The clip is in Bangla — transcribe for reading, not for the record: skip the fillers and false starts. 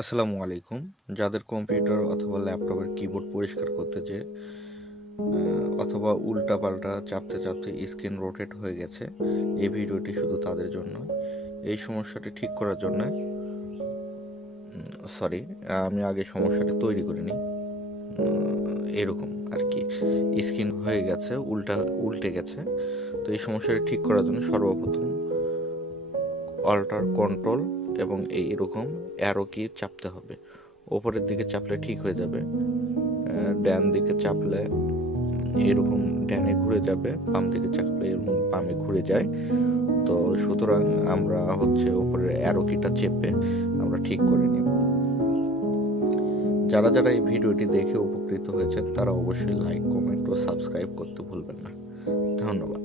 আসসালামু আলাইকুম। যাদের কম্পিউটার অথবা ল্যাপটপের কিবোর্ড পরিষ্কার করতে যেয়ে অথবা উল্টাপাল্টা চাপতে চাপতে স্ক্রিন রোটেট হয়ে গেছে, এই ভিডিওটি শুধু তাদের জন্য। এই সমস্যাটি ঠিক করার জন্য সরি, আমি আগে সমস্যাটি তৈরি করিনি। এরকম আর কি, স্ক্রিন হয়ে গেছে, উল্টে গেছে। তো এই সমস্যাটি ঠিক করার জন্য সর্বপ্রথম অল্টার কন্ট্রোল এবং এইরকম অ্যারো কি চাপতে হবে। ওপরের দিকে চাপলে ঠিক হয়ে যাবে, ডান দিকে চাপলে এরকম ডানে ঘুরে যাবে, বাম দিকে চাপলে এরকম বামে ঘুরে যায়। তো সুতরাং আমরা ওপরের অ্যারো কিটা চেপে আমরা ঠিক করে নিব। যারা যারা এই ভিডিওটি দেখে উপকৃত হয়েছেন তারা অবশ্যই লাইক, কমেন্ট ও সাবস্ক্রাইব করতে ভুলবেন না। ধন্যবাদ।